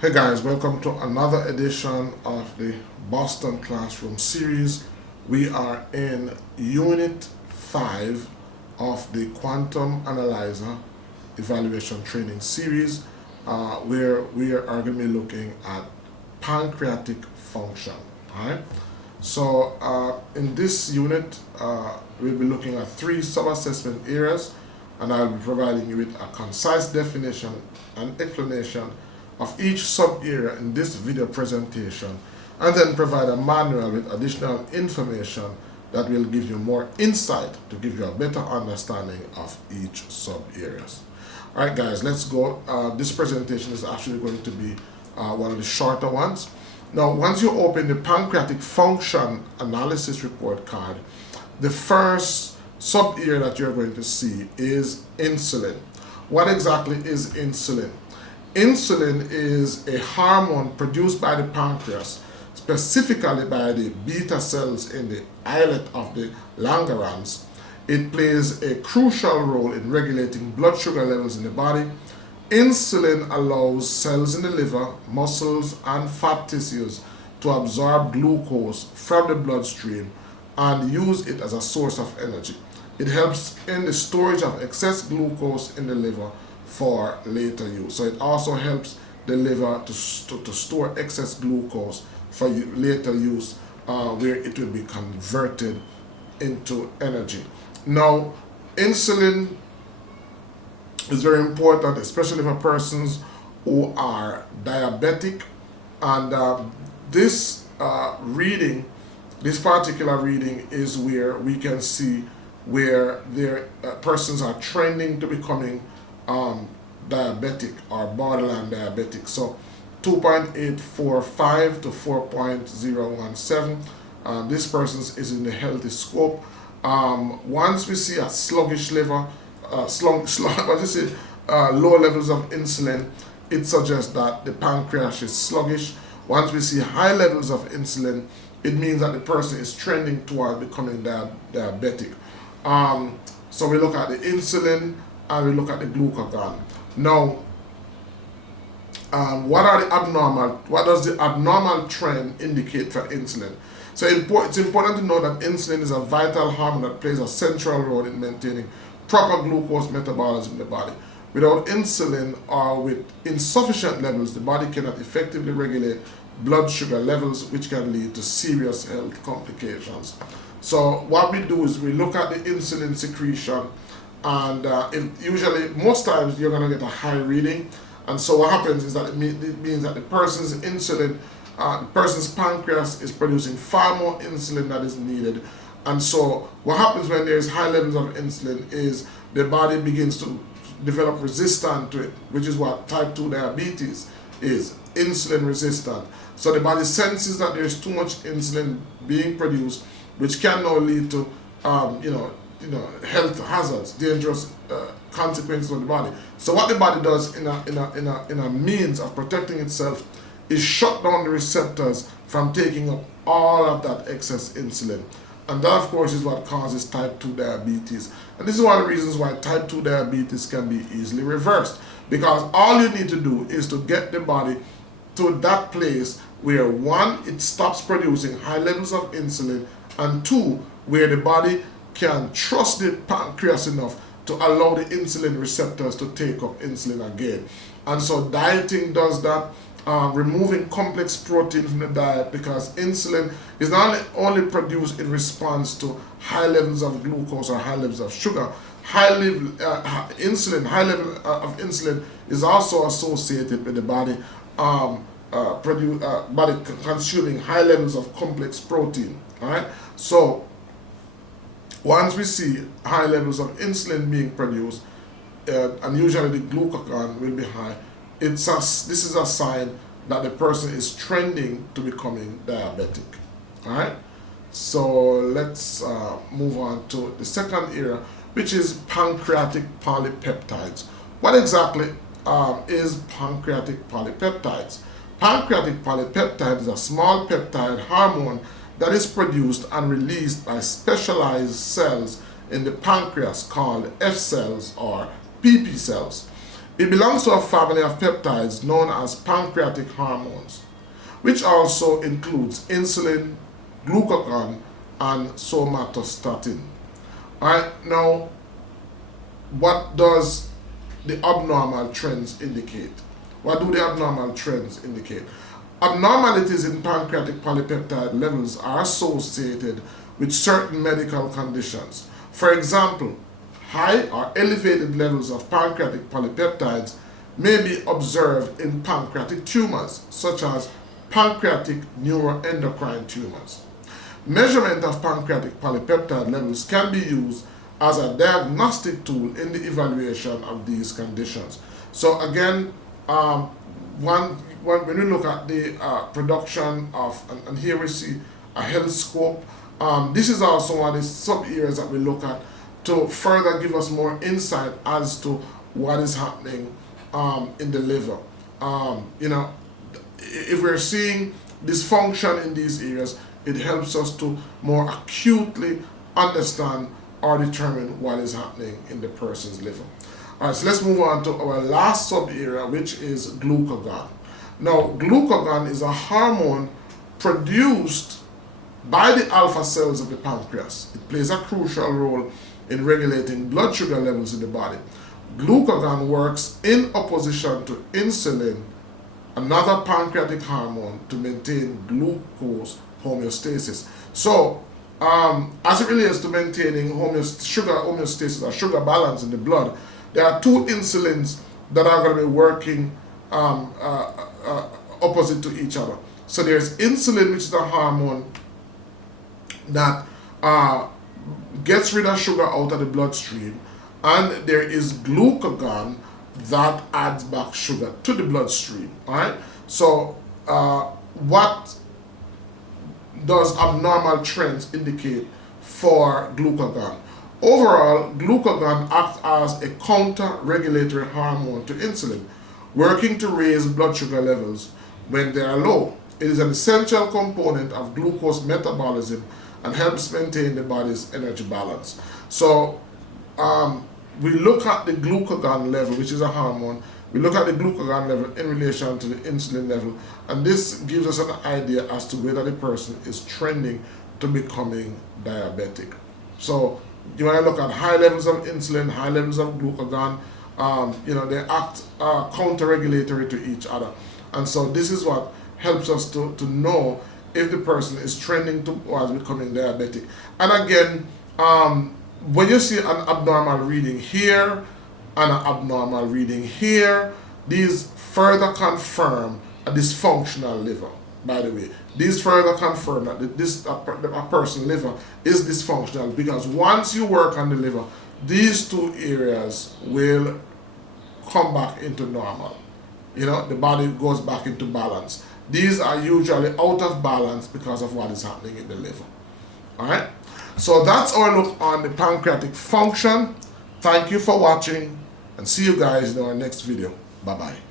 Hey guys, welcome to another edition of the Boston Classroom series. We are in Unit 5 of the Quantum Analyzer Evaluation Training Series, where we are going to be looking at pancreatic function. Alright? So in this unit, we'll be looking at 3 sub-assessment areas, and I'll be providing you with a concise definition and explanation of each sub-area in this video presentation, and then provide a manual with additional information that will give you more insight to give you a better understanding of each sub-areas. Alright guys, let's go. This presentation is actually going to be one of the shorter ones. Now, once you open the pancreatic function analysis report card, the first sub-area that you're going to see is insulin. What exactly is insulin? Insulin is a hormone produced by the pancreas, specifically by the beta cells in the islet of the Langerhans. It plays a crucial role in regulating blood sugar levels in the body. Insulin allows cells in the liver, muscles, and fat tissues to absorb glucose from the bloodstream and use it as a source of energy. It helps in the storage of excess glucose in the liver for later use. So it also helps the liver to store excess glucose for later use, where it will be converted into energy. Now, insulin is very important, especially for persons who are diabetic, and this particular reading is where we can see where their persons are trending to becoming diabetic or borderline diabetic. So 2.845 to 4.017. This person is in the healthy scope. Once we see a sluggish liver, low levels of insulin, it suggests that the pancreas is sluggish. Once we see high levels of insulin, it means that the person is trending toward becoming diabetic. So we look at the insulin and we look at the glucagon. Now, what does the abnormal trend indicate for insulin? So it's important to know that insulin is a vital hormone that plays a central role in maintaining proper glucose metabolism in the body. Without insulin or with insufficient levels, the body cannot effectively regulate blood sugar levels, which can lead to serious health complications. So what we do is we look at the insulin secretion, and usually, most times, you're going to get a high reading. And so what happens is that it means that the person's insulin, the person's pancreas is producing far more insulin than is needed. And so what happens when there's high levels of insulin is the body begins to develop resistance to it, which is what type 2 diabetes is, insulin resistant. So the body senses that there's too much insulin being produced, which can now lead to health hazards, dangerous consequences on the body. So what the body does in a means of protecting itself is shut down the receptors from taking up all of that excess insulin. And that, of course, is what causes type 2 diabetes. And this is one of the reasons why type 2 diabetes can be easily reversed. Because all you need to do is to get the body to that place where, 1, it stops producing high levels of insulin, and 2, where the body can trust the pancreas enough to allow the insulin receptors to take up insulin again. And so dieting does that, removing complex protein from the diet, because insulin is not only produced in response to high levels of glucose or high levels of sugar. High level of insulin is also associated with the body consuming high levels of complex protein. All right, so once we see high levels of insulin being produced, and usually the glucagon will be high, this is a sign that the person is trending to becoming diabetic. All right, so let's move on to the second area, which is pancreatic polypeptides. What exactly is pancreatic polypeptides? Pancreatic polypeptide is a small peptide hormone that is produced and released by specialized cells in the pancreas called F cells or PP cells. It belongs to a family of peptides known as pancreatic hormones, which also includes insulin, glucagon, and somatostatin. Alright, now what does the abnormal trends indicate? What do the abnormal trends indicate? Abnormalities in pancreatic polypeptide levels are associated with certain medical conditions. For example, high or elevated levels of pancreatic polypeptides may be observed in pancreatic tumors, such as pancreatic neuroendocrine tumors. Measurement of pancreatic polypeptide levels can be used as a diagnostic tool in the evaluation of these conditions. So again, when we look at the production of, and here we see a health scope, this is also one of the sub-areas that we look at to further give us more insight as to what is happening in the liver. You know, if we're seeing dysfunction in these areas, it helps us to more acutely understand or determine what is happening in the person's liver. Alright, so let's move on to our last sub-area, which is glucagon. Now, glucagon is a hormone produced by the alpha cells of the pancreas. It plays a crucial role in regulating blood sugar levels in the body. Glucagon works in opposition to insulin, another pancreatic hormone, to maintain glucose homeostasis. So, as it relates to maintaining sugar homeostasis or sugar balance in the blood, there are two insulins that are going to be working opposite to each other. So there's insulin, which is a hormone that gets rid of sugar out of the bloodstream, and there is glucagon that adds back sugar to the bloodstream. All right. So what does abnormal trends indicate for glucagon? Overall, glucagon acts as a counter-regulatory hormone to insulin, working to raise blood sugar levels when they are low. It is an essential component of glucose metabolism and helps maintain the body's energy balance. So we look at the glucagon level, which is a hormone. We look at the glucagon level in relation to the insulin level, and this gives us an idea as to whether the person is trending to becoming diabetic. So you want to look at high levels of insulin, high levels of glucagon. You know, they act counter-regulatory to each other. And so this is what helps us to know if the person is trending towards becoming diabetic. And again, when you see an abnormal reading here and an abnormal reading here, these further confirm a dysfunctional liver. By the way, these further confirm that a person's liver is dysfunctional, because once you work on the liver, these two areas will come back into normal. You know, the body goes back into balance. These are usually out of balance because of what is happening in the liver. Alright, so that's our look on the pancreatic function. Thank you for watching, and see you guys in our next video. Bye bye.